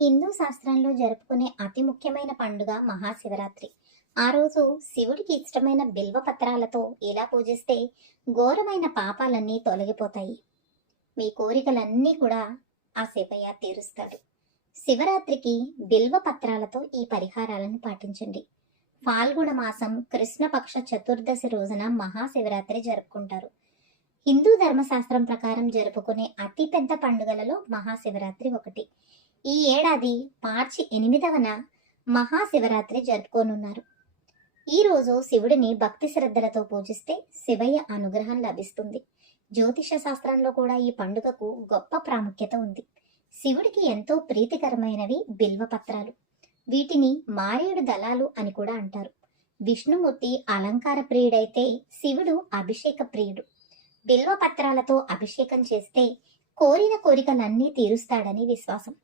హిందూ శాస్త్రంలో జరుపుకునే అతి ముఖ్యమైన పండుగ మహాశివరాత్రి. ఆ రోజు శివుడికి ఇష్టమైన బిల్వ పత్రాలతో ఇలా పూజిస్తే ఘోరమైన పాపాలన్నీ తొలగిపోతాయి. మీ కోరికలన్నీ కూడా ఆ శివయ్య తీరుస్తాడు. శివరాత్రికి బిల్వ పత్రాలతో ఈ పరిహారాలను పాటించండి. ఫాల్గుణ మాసం కృష్ణపక్ష చతుర్దశి రోజున మహాశివరాత్రి జరుపుకుంటారు. హిందూ ధర్మశాస్త్రం ప్రకారం జరుపుకునే అతి పెద్ద పండుగలలో మహాశివరాత్రి ఒకటి. ఈ ఏడాది మార్చి ఎనిమిదవన మహాశివరాత్రి జరుపుకోనున్నారు. ఈ రోజు శివుడిని భక్తి శ్రద్ధలతో పూజిస్తే శివయ్య అనుగ్రహం లభిస్తుంది. జ్యోతిష శాస్త్రంలో కూడా ఈ పండుగకు గొప్ప ప్రాముఖ్యత ఉంది. శివుడికి ఎంతో ప్రీతికరమైనవి బిల్వ పత్రాలు. వీటిని మారేడు దళాలు అని కూడా అంటారు. విష్ణుమూర్తి అలంకార ప్రియుడైతే శివుడు అభిషేక ప్రియుడు. బిల్వ పత్రాలతో అభిషేకం చేస్తే కోరిన కోరికలన్నీ తీరుస్తాడని విశ్వాసం.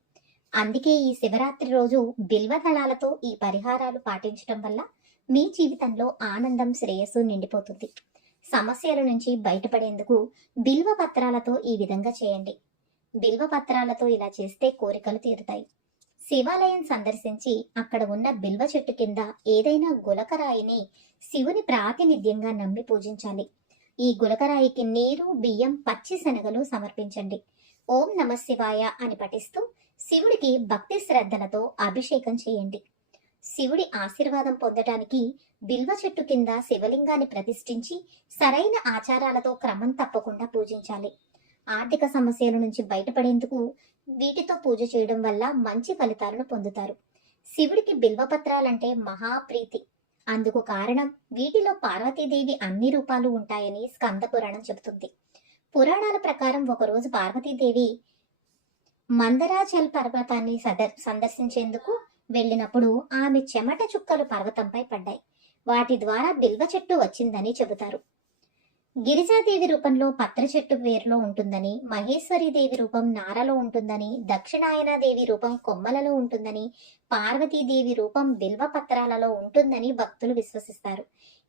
అందుకే ఈ శివరాత్రి రోజు బిల్వదళాలతో ఈ పరిహారాలు పాటించడం వల్ల మీ జీవితంలో ఆనందం శ్రేయస్సు నిండిపోతుంది. సమస్యల నుంచి బయటపడేందుకు బిల్వ పత్రాలతో ఈ విధంగా చేయండి. బిల్వ పత్రాలతో ఇలా చేస్తే కోరికలు తీరుతాయి. శివాలయం సందర్శించి అక్కడ ఉన్న బిల్వ చెట్టు కింద ఏదైనా గులకరాయిని శివుని ప్రాతినిధ్యంగా నమ్మి పూజించాలి. ఈ గులకరాయికి నీరు బియ్యం పచ్చి శనగలు సమర్పించండి. ఓం నమ శివాయ అని పఠిస్తూ శివుడికి భక్తి శ్రద్ధలతో అభిషేకం చేయండి. శివుడి ఆశీర్వాదం పొందటానికి బిల్వ చెట్టు కింద శివలింగాన్ని ప్రతిష్ఠించి సరైన ఆచారాలతో క్రమం తప్పకుండా పూజించాలి. ఆర్థిక సమస్యల నుంచి బయటపడేందుకు వీటితో పూజ చేయడం వల్ల మంచి ఫలితాలను పొందుతారు. శివుడికి బిల్వపత్రాలంటే మహాప్రీతి అందుకు కారణం వీటిలో పార్వతీదేవి అన్ని రూపాలు ఉంటాయని స్కంద పురాణం చెబుతుంది. పురాణాల ప్రకారం ఒకరోజు పార్వతీదేవి మందరాచల్ పర్వతాన్ని సదర్ సందర్శించేందుకు వెళ్ళినప్పుడు ఆమె చెమట చుక్కలు పర్వతంపై పడ్డాయి. వాటి ద్వారా బిల్వ చెట్టు వచ్చిందని చెబుతారు. గిరిజాదేవి రూపంలో పత్ర చెట్టు వేరులో ఉంటుందని మహేశ్వరీదేవి రూపం నారలో ఉంటుందని దక్షిణాయనాదేవి రూపం కొమ్మలలో ఉంటుందని పార్వతీదేవి రూపం బిల్వ పత్రాలలో ఉంటుందని భక్తులు విశ్వసిస్తారు.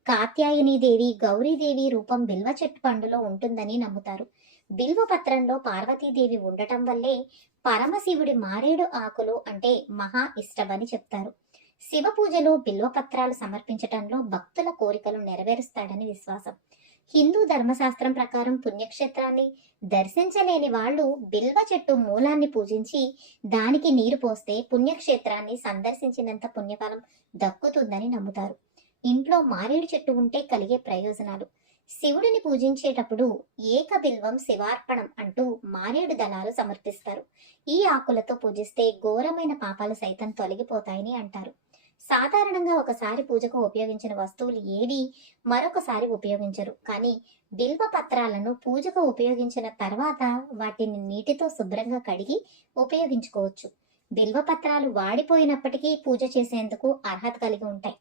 కాత్యాయనీదేవి గౌరీదేవి రూపం బిల్వ చెట్టు పండులో ఉంటుందని నమ్ముతారు. బిల్వ పత్రంలో పార్వతీదేవి ఉండటం వల్లే పరమశివుడి మారేడు ఆకులు అంటే మహా ఇష్టమని చెప్తారు. శివ పూజలో బిల్వ పత్రాలు సమర్పించటంలో భక్తుల కోరికలు నెరవేరుస్తాడని విశ్వాసం. హిందూ ధర్మశాస్త్రం ప్రకారం పుణ్యక్షేత్రాన్ని దర్శించలేని వాళ్ళు బిల్వ చెట్టు మూలాన్ని పూజించి దానికి నీరు పోస్తే పుణ్యక్షేత్రాన్ని సందర్శించినంత పుణ్యఫలం దక్కుతుందని నమ్ముతారు. ఇంట్లో మారేడు చెట్టు ఉంటే కలిగే ప్రయోజనాలు. శివుడిని పూజించేటప్పుడు ఏక బిల్వం శివార్పణం అంటూ మారేడు దళాలు సమర్పిస్తారు. ఈ ఆకులతో పూజిస్తే ఘోరమైన పాపాలు సైతం తొలగిపోతాయని అంటారు. సాధారణంగా ఒకసారి పూజకు ఉపయోగించిన వస్తువులు ఏవి మరొకసారి ఉపయోగించరు. కానీ బిల్వ పత్రాలను పూజకు ఉపయోగించిన తర్వాత వాటిని నీటితో శుభ్రంగా కడిగి ఉపయోగించుకోవచ్చు. బిల్వ పత్రాలు వాడిపోయినప్పటికీ పూజ చేసేందుకు అర్హత కలిగి ఉంటాయి.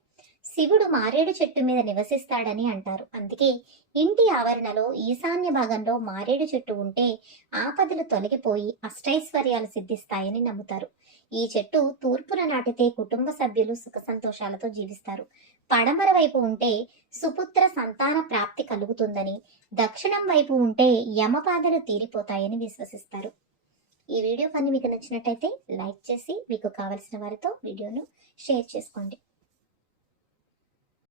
శివుడు మారేడు చెట్టు మీద నివసిస్తాడని అంటారు. అందుకే ఇంటి ఆవరణలో ఈశాన్య భాగంలో మారేడు చెట్టు ఉంటే ఆపదలు తొలగిపోయి అష్టైశ్వర్యాలు సిద్ధిస్తాయని నమ్ముతారు. ఈ చెట్టు తూర్పున నాటితే కుటుంబ సభ్యులు సుఖ సంతోషాలతో జీవిస్తారు. పడమర వైపు ఉంటే సుపుత్ర సంతాన ప్రాప్తి కలుగుతుందని దక్షిణం వైపు ఉంటే యమపాదలు తీరిపోతాయని విశ్వసిస్తారు. ఈ వీడియో కానీ మీకు నచ్చినట్టయితే లైక్ చేసి మీకు కావలసిన వారితో వీడియోను షేర్ చేసుకోండి.